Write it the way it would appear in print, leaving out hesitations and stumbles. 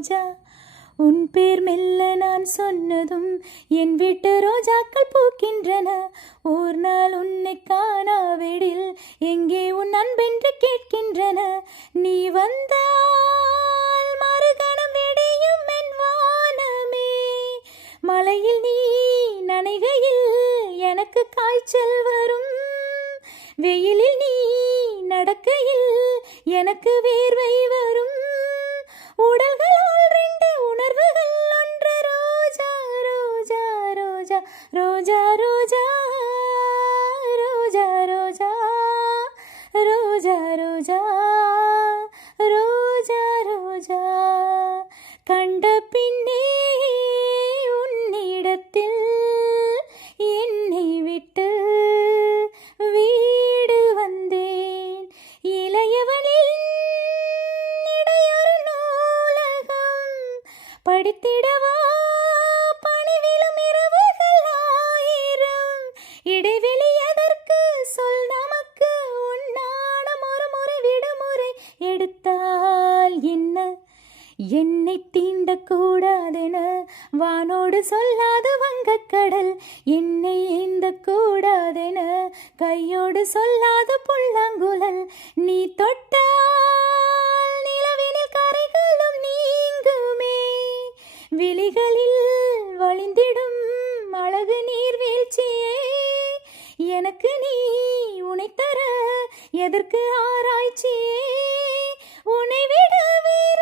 ரோஜா உன் பேர் மெல்ல நான் சொன்னதும் என் வீட்டு ரோஜாக்கள் பூக்கின்றன. ஓர் நாள் உன்னை காணாவிடில் எங்கே உன் அன்பென்று கேட்கின்றன. நீ வந்தால் மறுகணம் விடியும் என் வானமே. மலையில் நீ நனைகையில் எனக்கு காய்ச்சல் வரும். வெயிலில் நீ நடக்கையில் எனக்கு வேர்வை வரும். உடல்களால் ரெண்டு உணர்வுகள் ஒன்று. ரோஜா ரோஜா ரோஜா ரோஜா ரோஜா ரோஜா ரோஜா ரோஜா ரோஜா ரோஜா ரோஜா. கண்ட பின்னே உன்னிடத்தில் என்னை விட்டு வீடு வந்தேன். இளையவனில் இடையொரு நூலகம் படித்திடவா பணிவிலும் இரவுகள் ஆயிரம். இடைவெளி எதற்கு சொல் நமக்கு. உன்னாடம் ஒரு முறை விடுமுறை எடுத்தால் என்ன. என்னை தீண்டக்கூடாதென வானோடு சொல்லாது வங்கக்கடல். என்னை ஏந்தக்கூடாதென கையோடு சொல்லாது புல்லாங்குழல். நீ தொட்டால் நிலவினில் கரைகளும் நீங்குமே. விழிகளில் வழிந்திடும் அழகு நீர்வீழ்ச்சியே. எனக்கு நீ உனைத்தர எதற்கு ஆராய்ச்சியே. உன்னை விட வேறு